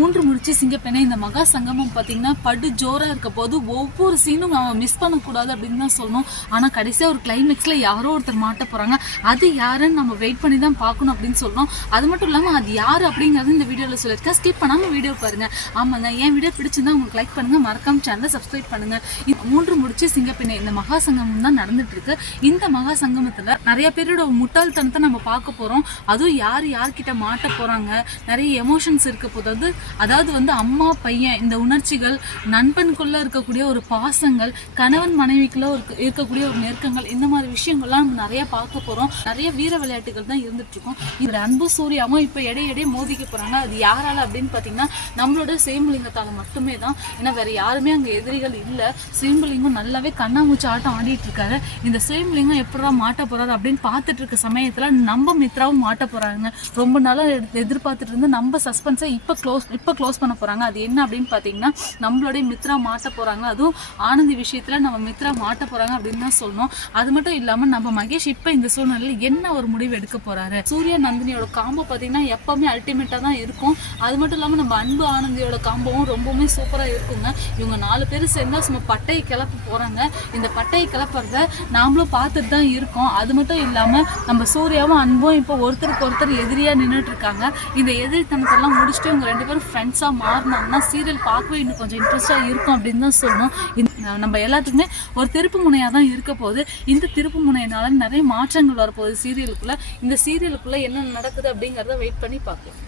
மூன்று முடிச்சு சிங்கப்பெண்ணே இந்த மகா சங்கமம் பார்த்தீங்கன்னா படு ஜோராக இருக்க போது ஒவ்வொரு சீனும் நம்ம மிஸ் பண்ணக்கூடாது அப்படின்னு தான் சொல்லணும். ஆனால் கடைசியாக ஒரு கிளைமேக்ஸில் யாரோ ஒருத்தர் மாட்ட போகிறாங்க. அது யாருன்னு நம்ம வெயிட் பண்ணி தான் பார்க்கணும் அப்படின்னு சொல்லணும். அது மட்டும் இல்லாமல் அது யார் அப்படிங்கிறது இந்த வீடியோவில் சொல்லியிருக்கேன். ஸ்கிப் பண்ணாமல் வீடியோ பாருங்கள். ஆமாங்க, என் வீடியோ பிடிச்சிருந்தா உங்களுக்கு லைக் பண்ணுங்கள், மறக்காம சேனலை சப்ஸ்கிரைப் பண்ணுங்கள். மூன்று முடிச்சு சிங்கப்பெண்ணே இந்த மகா சங்கமம் தான் நடந்துட்டு இருக்கு. இந்த மகா சங்கமத்தில் நிறைய பேரோட முட்டாள்தனத்தை நம்ம பார்க்க போகிறோம். அதுவும் யார்கிட்ட மாட்ட போகிறாங்க, நிறைய எமோஷன்ஸ் இருக்க போது, அதாவது வந்து அம்மா பையன் இந்த உணர்ச்சிகள், நண்பனுக்குள்ள இருக்கக்கூடிய ஒரு பாசங்கள், கணவன் மனைவிக்குள்ள இருக்கக்கூடிய ஒரு நெருக்கங்கள், இந்த மாதிரி விஷயங்கள்லாம் நம்ம நிறைய பார்க்க போறோம். நிறைய வீர விளையாட்டுகள் தான் இருந்துட்டு இருக்கோம். இதுல அன்பு சூர்யாவும் இப்ப இடையே மோதிக்க போறாங்க. அது யாரால அப்படின்னு பாத்தீங்கன்னா நம்மளோட சேம்புலிங்கத்தால மட்டுமே தான். ஏன்னா வேற யாருமே அங்க எதிரிகள் இல்ல. சேம்புலிங்கம் நல்லாவே கண்ணாமூச்சி ஆட்டம் ஆடிட்டு இருக்காரு. இந்த சேம்புலிங்கம் எப்படிதான் மாட்ட போறாரு அப்படின்னு பார்த்துட்டு இருக்க சமயத்துல நம்ம மித்ராவும் மாட்ட போறாங்க. ரொம்ப நாளா எதிர்பார்த்துட்டு இருந்து நம்ம சஸ்பென்ஸை இப்போ க்ளோஸ் பண்ண போகிறாங்க. அது என்ன அப்படின்னு பார்த்தீங்கன்னா நம்மளுடைய மித்ரா மாட்ட போகிறாங்க. அதுவும் ஆனந்தி விஷயத்தில் நம்ம மித்ரா மாட்ட போகிறாங்க அப்படின்னு தான் சொல்லணும். அது மட்டும் இல்லாமல் நம்ம மகேஷ் இப்போ இந்த சூழ்நிலையில் என்ன ஒரு முடிவு எடுக்க போகிறாரு. சூர்யா நந்தினியோட காம்போ பார்த்தீங்கன்னா எப்போவுமே அல்டிமேட்டாக தான் இருக்கும். அது மட்டும் இல்லாமல் நம்ம அன்பு ஆனந்தியோட காம்போவும் ரொம்பவுமே சூப்பராக இருக்குங்க. இவங்க 4 பேர் சேர்ந்தா சும்மா பட்டையை கிளப்ப போகிறாங்க. இந்த பட்டையை கிளப்புறத நாமளும் பார்த்துட்டு தான் இருக்கோம். அது மட்டும் இல்லாமல் நம்ம சூர்யாவும் அன்பும் இப்போ ஒருத்தருக்கு ஒருத்தர் எதிரியாக நின்றுட்டு இருக்காங்க. இந்த எதிரித்தனத்தெல்லாம் முடிச்சுட்டு இவங்க 2 பேரும் ஃப்ரெண்ட்ஸாக மாறினாங்கன்னா சீரியல் பார்க்கவே இன்னும் கொஞ்சம் இன்ட்ரெஸ்டாக இருக்கும் அப்படின்னு தான் சொல்லணும். நம்ம எல்லாத்துக்குமே ஒரு திருப்பு முனையாக தான் இருக்க போகுது. இந்த திருப்பு முனையினால நிறைய மாற்றங்கள் வரப்போகுது சீரியலுக்குள்ளே. இந்த சீரியலுக்குள்ளே என்ன நடக்குது அப்படிங்கிறத வெயிட் பண்ணி பார்க்கலாம்.